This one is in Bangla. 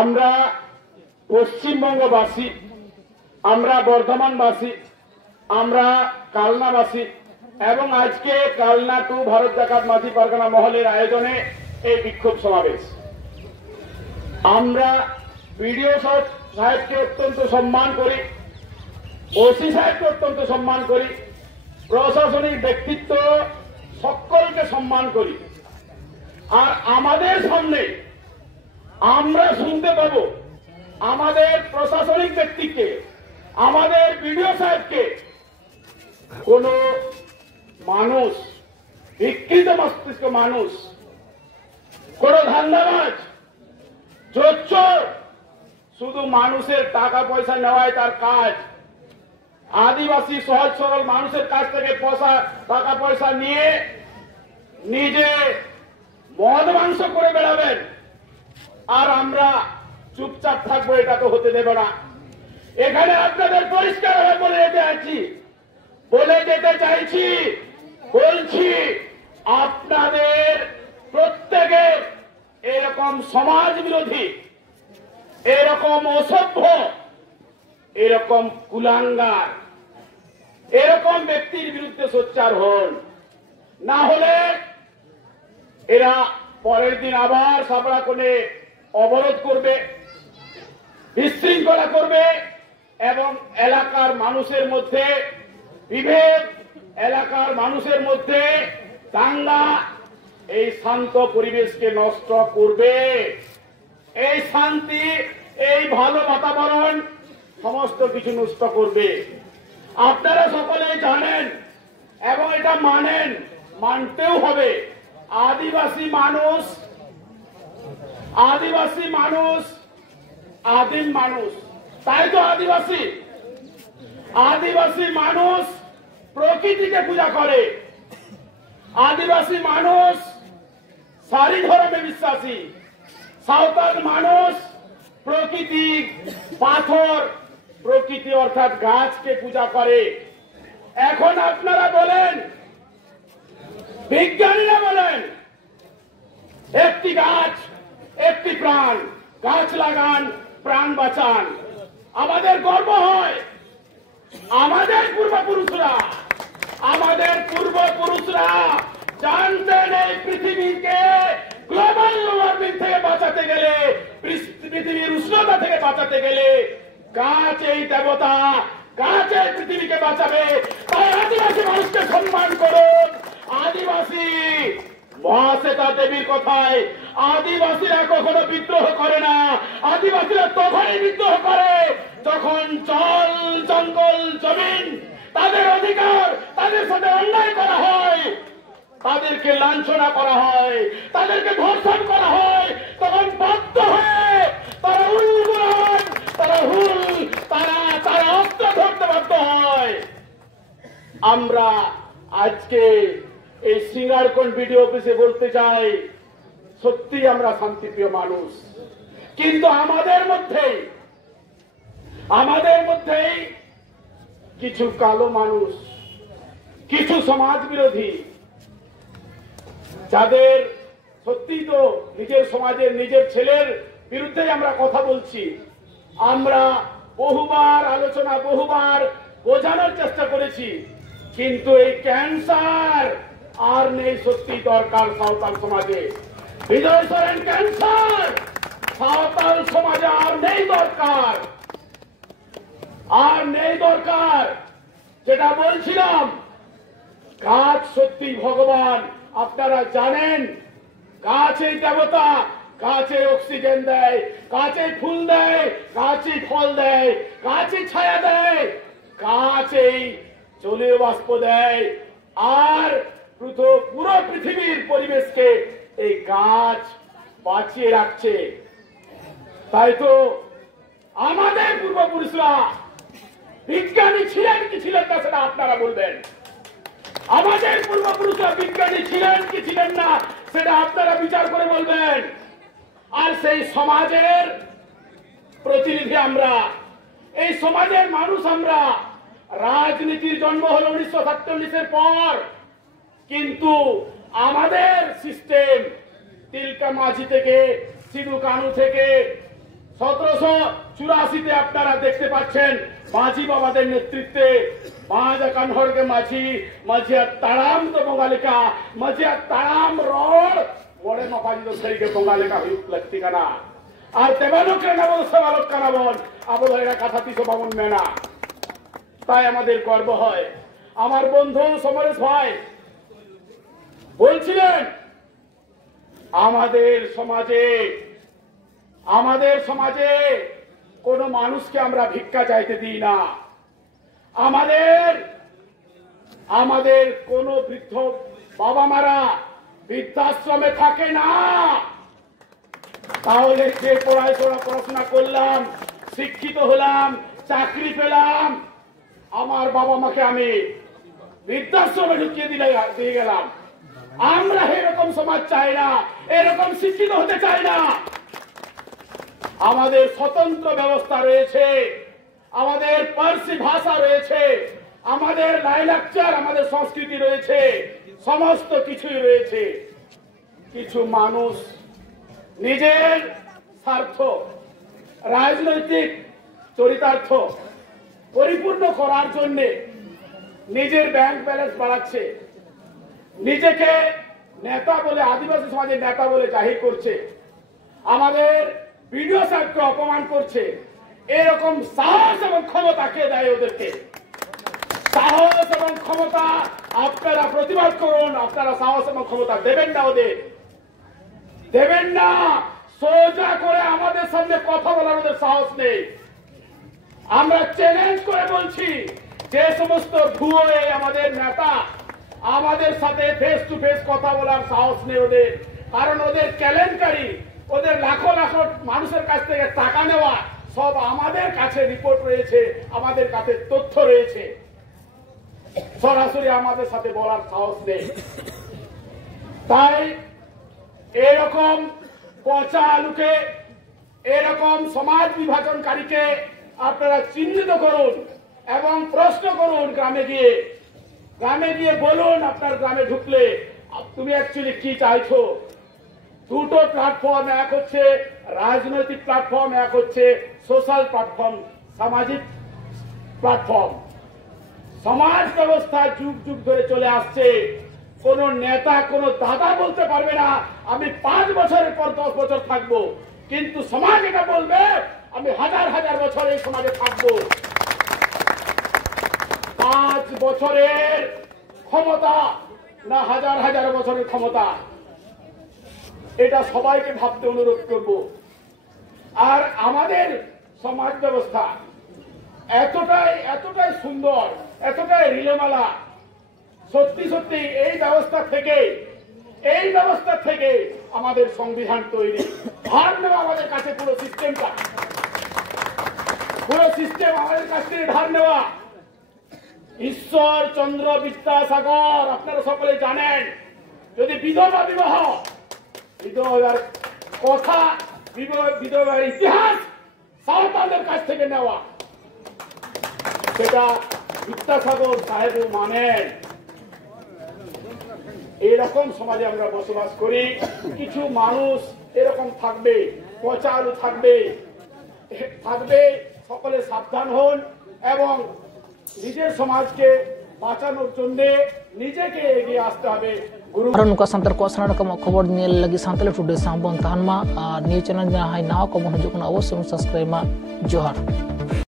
আমরা পশ্চিমবঙ্গবাসী, আমরা বর্ধমানবাসী, আমরা কালনাবাসী এবং আজকে কালনা টু ভারত জাকাত মাঝি পারগানা মহলের আয়োজনে এই বিক্ষোভ সমাবেশ। আমরা বিডিও সাহেবকে অত্যন্ত সম্মান করি, ওসি সাহেবকে অত্যন্ত সম্মান করি, প্রশাসনিক ব্যক্তিত্ব সকলকে সম্মান করি। আর আমাদের সামনে আমরা শুনতে পাবো আমাদের প্রশাসনিক ব্যক্তিকে, আমাদের বিডিও সাহেবকে কোন মানুষ, বিকৃত মস্তিষ্ক মানুষ, কোন ধান্দাবাজ, জোচ্চোর শুধু মানুষের টাকা পয়সা নেওয়াই তার কাজ। আদিবাসী সহজ সরল মানুষের কাছ থেকে টাকা পয়সা নিয়ে নিজে মদ মাংস করে বেড়াবেন আর আমরা চুপচাপ থাকবো, এটা তো হতে দেবে না। এখানে আপনাদের পরিষ্কার হয়ে বলে যেতে চাইছি, বলছি আপনাদের প্রত্যেকের এরকম সমাজ বিরোধী, এরকম অসভ্য, এরকম কুলাঙ্গার, এরকম ব্যক্তির বিরুদ্ধে সোচ্চার হন। না হলে এরা পরের দিন আবার সাবড়া কোণে অবরোধ করবে, বিশৃঙ্খলা করবে এবং এলাকার মানুষের মধ্যে বিভেদ, এলাকার মানুষের মধ্যে দাঙ্গা, এই শান্ত পরিবেশকে নষ্ট করবে। এই শান্তি, এই ভালো বাতাবরণ সমস্ত কিছু নষ্ট করবে। আপনারা সকলে জানেন এবং এটা মানেন, মানতেও হবে। আদিবাসী মানুষ আদিম মানুষ, তাই তো আদিবাসী মানুষ প্রকৃতিকে পূজা করে। আদিবাসী মানুষ সারি ধর্মে বিশ্বাসী। সাঁওতাল মানুষ প্রকৃতি, পাথর, প্রকৃতি অর্থাৎ গাছকে পূজা করে। এখন আপনারা বলেন, বিজ্ঞানীরা বলেন, একটি গাছ একটি প্রাণ, গাছ লাগান, প্রাণ বাঁচান। আমাদের গর্ব হয় আমাদের পূর্বপুরুষরা জানতেন এই পৃথিবীকে গ্লোবাল ওয়ার্মিং থেকে বাঁচাতে গেলে, পৃথিবীর উষ্ণতা থেকে বাঁচাতে গেলে গাছ এই দেবতা, গাছ এই পৃথিবীকে বাঁচাবে। তাই আদিবাসী মানুষকে সম্মান করুন। আদিবাসী মহাশ্বেতা দেবীর কথায় আদিবাসীরা কখনো বিদ্রোহ করে না। আদিবাসীরা তখনই বিদ্রোহ করে যখন জল, জঙ্গল, জমিন, তাদের অধিকার, তাদের সাথে অন্যায় করা হয়, তাদেরকে লাঞ্ছনা করা হয়, তাদেরকে ধর্ষণ করা হয়। তখন বাধ্য হয়ে তারা তারা অস্ত্র ধরতে বাধ্য হয়। আমরা আজকে এই সিঙ্গারকোণ বিডিও অফিসে বলতে চাই, সত্যি আমরা শান্তিপ্রিয় মানুষ, কিন্তু আমাদের মধ্যেই কিছু কালো মানুষ, কিছু সমাজ বিরোধী, যাদের সত্যি তো নিজের সমাজের, নিজের ছেলের বিরুদ্ধে আমরা কথা বলছি। আমরা বহুবার আলোচনা, বহুবার বোঝানোর চেষ্টা করেছি, কিন্তু এই ক্যান্সার আর নেই। সত্যি দরকার সাঁওতাল সমাজে। বিজয় সরেন ক্যান্সার সাঁওতাল সমাজে আর নেই দরকার। যেটা বলছিলাম, গাছ সত্যি ভগবান, আপনারা জানেন। গাছেই দেবতা, গাছে অক্সিজেন দেয়, গাছে ফুল দেয়, গাছে ফল দেয়, গাছে ছায়া দেয়, গাছেই জলীয় বাষ্প দেয়। আর পুরো পৃথিবীর পরিবেশকে এই গাছ বাঁচিয়ে রাখছে। তাই তো আমাদের পূর্বপুরুষরা বিজ্ঞানী ছিলেন কি ছিলেন না সেটা আপনারা বলবেন। আমাদের পূর্বপুরুষরা বিজ্ঞানী ছিলেন কি ছিলেন না সেটা আপনারা বিচার করে বলবেন। আর সেই সমাজের প্রতিনিধি আমরা, এই সমাজের মানুষ আমরা। রাজনীতির জন্ম হলো 1947-এর পর, কিন্তু আমাদের সিস্টেম তিলকা মাঝি থেকে, সিধু কানু থেকে, 1784 আপনারা দেখতে পাচ্ছেন মাঝি বাবাদের নেতৃত্বে কানহরকে মাঝিয়া তাড়াম তো বঙ্গালিকা মাঝিয়া তাড়াম রড বড়ে মাপাজিত শরীরে বঙ্গালিকা হুইপ লাগতি কানা আর তেবালকে নাবল সেবালক কানাবন আবল এরা কথা 352 মেনা। তাই আমাদের গর্ব হয়। আমার বন্ধু সমরেশ ভাই বলছিলেন আমাদের সমাজে কোন মানুষকে আমরা ভিক্ষা চাইতে দিই না। আমাদের কোন বৃদ্ধ বাবা মারা বৃদ্ধাশ্রমে থাকে না। তাহলে যে পড়াশোনা করলাম, শিক্ষিত হলাম, চাকরি পেলাম, আমার বাবা মাকে আমি বৃদ্ধাশ্রমে ঢুকিয়ে দিয়ে গেলাম। আমরা এরকম সমাজ চাই না, এরকম শিক্ষিত হতে চাই না। আমাদের স্বতন্ত্র ব্যবস্থা রয়েছে, আমাদের পার্সি ভাষা রয়েছে, আমাদের লাইলাকচার, আমাদের সংস্কৃতি রয়েছে, সমস্ত কিছুই রয়েছে। কিছু মানুষ নিজের স্বার্থ, রাজনৈতিক চরিতার্থ পরিপূর্ণ করার জন্য নিজের ব্যাংক ব্যালেন্স বাড়াচ্ছে, নিজেকে নেতা বলে, আদিবাসী সমাজের নেতা বলে জাহির করছে, আমাদের বিডিও সাহেবকে অপমান করছে। এরকম সাহস এবং ক্ষমতা কে দেয় ওদেরকে? সাহস এবং ক্ষমতা আপনারা প্রতিবাদ করুন। আপনারা সাহস এবং ক্ষমতা দেবেন না, ওদের দেবেন না। সোজা করে আমাদের সামনে কথা বলার ওদের সাহস নেই। আমরা চ্যালেঞ্জ করে বলছি, যে সমস্ত ভুয়ো আমাদের নেতা, আমাদের সাথে ফেস টু ফেস কথা বলার সাহস নেই ওদের। কারণ ওদের কেলেঙ্কারি, ওদের লাখো লাখো মানুষের কাছ থেকে টাকা নেওয়া সব আমাদের কাছে রিপোর্ট রয়েছে, আমাদের কাছে তথ্য রয়েছে। সরাসরি আমাদের সাথে বলার সাহস নেই। তাই এরকম পচা আলুকে, এরকম সমাজ বিভাজনকারীকে আপনারা চিহ্নিত করুন এবং প্রশ্ন করুন। গ্রামে গিয়ে বলুন, আপনার গ্রামে ঢুকলে তুমি অ্যাকচুয়ালি কি চাইছো। দুটো প্ল্যাটফর্ম, এক হচ্ছে রাজনৈতিক প্ল্যাটফর্ম, এক হচ্ছে সোশ্যাল প্ল্যাটফর্ম, সামাজিক প্ল্যাটফর্ম। সমাজ ব্যবস্থা যুগ যুগ ধরে চলে আসছে। কোন নেতা, কোন দাদা বলতে পারবে না আমি 5 বছরের পর 10 বছর থাকবো, কিন্তু সমাজ এটা বলবে আমি হাজার হাজার বছর এই সমাজে থাকবো। 5 বছরের ক্ষমতা না হাজার হাজার বছরের ক্ষমতা, এটা সবাইকে ভাবতে অনুরোধ করব। আর আমাদের সমাজ ব্যবস্থা এতটাই সুন্দর, এতটাই রিলেমালা। সত্যি সত্যি এই ব্যবস্থা থেকে আমাদের সংবিধান তৈরি। ধার নেওয়া আমাদের কাছে পুরো সিস্টেম আমাদের কাছ থেকে ধার নেওয়া। ঈশ্বরচন্দ্র বিদ্যাসাগর আপনারা সকলে জানেন, যদি বিধবার কথা, বিধবার ইতিহাস সাঁওতালদের কাছ থেকে নেওয়া, সেটা বিদ্যাসাগর সাহেব মানেন। এরকম সমাজে আমরা বসবাস করি। কিছু মানুষ এরকম থাকবে, পচা আলু থাকবে। সকলে সাবধান হন এবং নিজের সমাজকে বাঁচানোর জন্য নিজেকে এগিয়ে আসতে হবে। नुका संतर को असना का खबर नेल लगी सांतले टुडे साबन तहनमा न्यूज चैनल में हाई नाव को मन जो अवश्य सब्सक्राइब मा जोहार।